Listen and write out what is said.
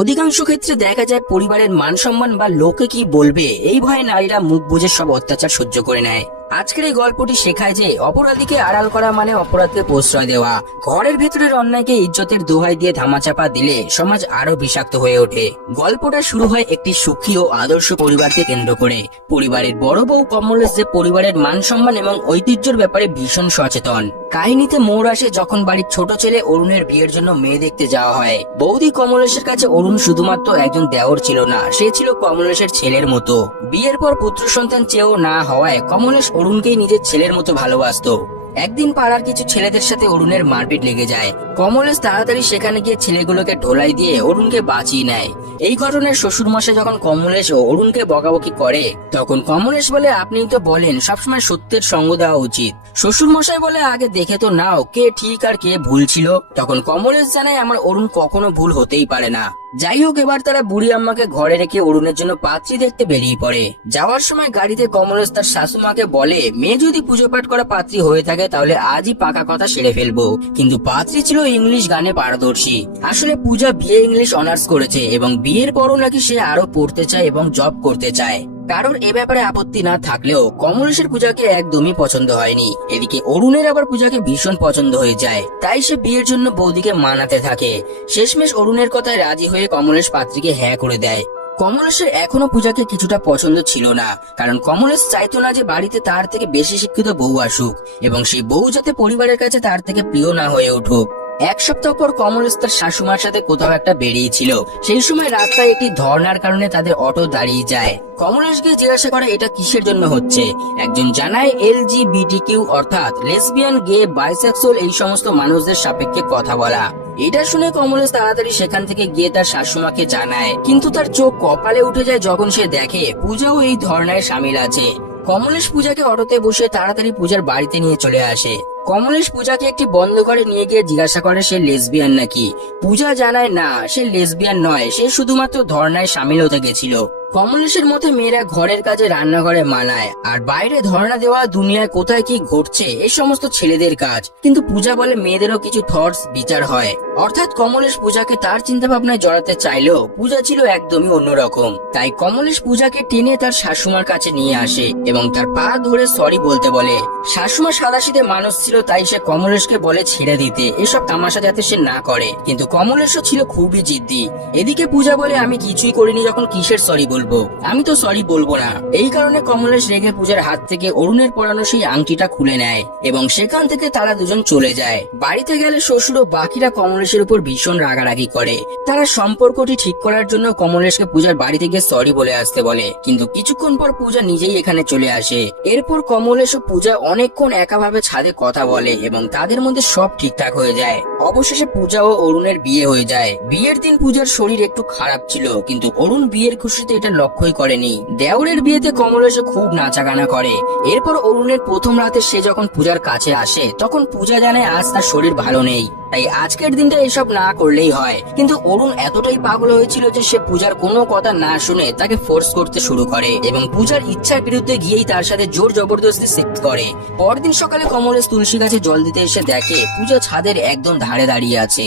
অধিকাংশ ক্ষেত্রে দেখা যায় পরিবারের মান সম্মান বা লোকে কি বলবে এই ভয়ে নারীরা মুখ বুজে সব অত্যাচার সহ্য করে নেয়। আজকের এই গল্পটি শেখায় যে অপরাধীকে আড়াল করা মানে অপরাধকে প্রশ্রয় দেওয়া। ঘরের ভেতরের অন্যায়কে ইজ্জতের দোহাই দিয়ে ধামাচাপা দিলে সমাজ আরো বিষাক্ত হয়ে ওঠে। গল্পটা শুরু হয় একটি সুখী ও আদর্শ পরিবারকে কেন্দ্র করে। পরিবারের বড় বউ কমলেশ যে পরিবারের মান সম্মান এবং ঐতিহ্যের ব্যাপারে ভীষণ সচেতন। কাহিনীতে মোড় আসে যখন বাড়ির ছোট ছেলে অরুণের বিয়ের জন্য মেয়ে দেখতে যাওয়া হয়। বৌদি কমলেশের কাছে অরুণ শুধুমাত্র একজন দেওর ছিল না, সে ছিল কমলেশের ছেলের মতো। বিয়ের পর পুত্র সন্তান চেয়েও না হওয়ায় কমলেশ অরুণকেই নিজের ছেলের মতো ভালোবাসতো। একদিন পাড়ার কিছু ছেলেদের সাথে অরুণের মারপিট লেগে যায়। কমলেশ তাড়াতাড়ি সেখানে গিয়ে ছেলেগুলোকে ঢোলাই দিয়ে অরুণকে বাঁচিয়ে নেয়। এই ঘটনায় শ্বশুর মশাই যখন কমলেশ ও অরুণকে বকাবকি করে তখন কমলেশ বলে, আপনি তো বলেন সবসময় সত্যের সঙ্গ দেওয়া উচিত। শ্বশুর মশাই বলে, আগে দেখে তো নাও কে ঠিক আর কে ভুল ছিল। তখন কমলেশ জানায়, আমার অরুণ কখনো ভুল হতেই পারে না। যাই হোক, এবার তারা বুড়ি আম্মাকে ঘরে রেখে অরুণের জন্য পাত্রী দেখতে বেরিয়ে পড়ে। যাওয়ার সময় গাড়িতে কমলেশ তার শাশুমাকে বলে, মেয়ে যদি পুজো পাঠ করা পাত্রী হয়ে থাকে তাহলে আজই পাকা কথা সেরে ফেলবো। কিন্তু পাত্রী ছিল ইংলিশ গানে পারদর্শী। আসলে পূজা বিয়ে ইংলিশ অনার্স করেছে এবং বিয়ের পরও নাকি সে আরো পড়তে চায় এবং জব করতে চায়। কারোর এ ব্যাপারে আপত্তি না থাকলেও কমলেশের পূজাকে একদমই পছন্দ হয়নি। এদিকে অরুণের আবার পূজাকে ভীষণ পছন্দ হয়ে যায়, তাই সে বিয়ের জন্য বৌদিকে মানাতে থাকে। শেষমেশ অরুণের কথায় রাজি হয়ে কমলেশ পাত্রীকে হ্যাঁ করে দেয়। কমলেশের এখনো পূজাকে কিছুটা পছন্দ ছিল না, কারণ কমলেশ চাইতো না যে বাড়িতে তার থেকে বেশি শিক্ষিত বউ আসুক এবং সেই বউ যাতে পরিবারের কাছে তার থেকে প্রিয় না হয়ে উঠুক। এক সপ্তাহ পর কমলেশ তার শাশুমার সাথে কোথাও একটা বেরিয়েছিল। সেই সময় রাস্তায় একটি ধর্নার কারণে তাদের অটো দাঁড়িয়ে যায়। কমলেশকে জিজ্ঞাসা করে এটা কিসের জন্য হচ্ছে। একজন জানায় LGBTQ অর্থাৎ লেসবিয়ান, গে, বাইসেক্সুয়াল এই সমস্ত মানুষদের সাপেক্ষে কথা বলা। এটা শুনে কমলেশ তাড়াতাড়ি সেখান থেকে গিয়ে তার শাশুমাকে জানায়, কিন্তু তার চোখ কপালে উঠে যায় যখন সে দেখে পূজাও এই ধর্নায় সামিল আছে। কমলেশ পূজাকে অটোতে বসে তাড়াতাড়ি পূজার বাড়িতে নিয়ে চলে আসে। কমলেশ পূজাকে একটি বন্ধ ঘরে নিয়ে গিয়ে জিজ্ঞাসা করে সে লেসবিয়ান নাকি। পূজা জানায় না, সে লেসবিয়ান নয়, সে শুধুমাত্র ধর্নায় সামিল হতে গেছিল। কমলেশের মতে মেয়েরা ঘরের কাজে রান্নাঘরে মানায়, আর বাইরে ধর্ণা দেওয়া দুনিয়ায় কোথায় কি ঘটছে এই সমস্ত ছেলেদের কাজ। কিন্তু পূজা বলে মেয়েদেরও কিছু থটস বিচার হয়। অর্থাৎ কমলেশ পূজাকে তার চিন্তা ভাবনায় জড়াতে চাইলেও পূজা ছিল একদমই অন্যরকম। তাই কমলেশ পূজাকে টেনে তার শাশুমার কাছে নিয়ে আসে এবং তার পা ধরে সরি বলতে বলে। শাশুমা সাদাসিধে মানুষ ছিল, তাই সে কমলেশকে বলে ছেড়ে দিতে, এসব তামাশা যাতে সে না করে। কিন্তু কমলেশও ছিল খুবই জিদ্দি। এদিকে পূজা বলে, আমি কিছুই করিনি যখন কিসের সরি বলবো, আমি তো সরি বলবো না। এই কারণে কমলেশ রেগে পূজার হাত থেকে অরুণের পরানো সেই আংটিটা খুলে নেয় এবং সেখান থেকে তারা দুজন চলে যায়। বাড়িতে গেলে শ্বশুর ও বাকিরা কমলেশের উপর ভীষণ রাগারাগি করে। তারা সম্পর্কটি ঠিক করার জন্য কমলেশকে পূজার বাড়িতে গিয়ে সরি বলে আসতে বলে, কিন্তু কিছুক্ষণ পর পূজা নিজেই এখানে চলে আসে। এরপর কমলেশ ও পূজা অনেকক্ষণ একাভাবে ছাদে কথা বলে এবং তাদের মধ্যে সব ঠিকঠাক হয়ে যায়। অবশেষে পূজা ও অরুণের বিয়ে হয়ে যায়। বিয়ের দিন পূজার শরীর একটু খারাপ ছিল, কিন্তু অরুণ বিয়ের খুশিতে এটা লক্ষ্যই করেনি। দেওরের বিয়েতে কমলেশ খুব নাচাগানা করে। এরপর অরুণের প্রথম রাতে সে যখন পূজার কাছে আসে তখন পূজা জানে আজ তার শরীর ভালো নেই, তাই আজকের দিনটা এসব না করলেই হয়। কিন্তু অরুণ এতটাই পাগল হয়েছিল যে সে পূজার কোনো কথা না শুনে তাকে ফোর্স করতে শুরু করে এবং পূজার ইচ্ছার বিরুদ্ধে গিয়েই তার সাথে জোর জবরদস্তি সেক্স করে। পরদিন সকালে কমলেশ তুলসী গাছে জল দিতে এসে দেখে পূজা ছাদের একদম ধারে দাঁড়িয়ে আছে।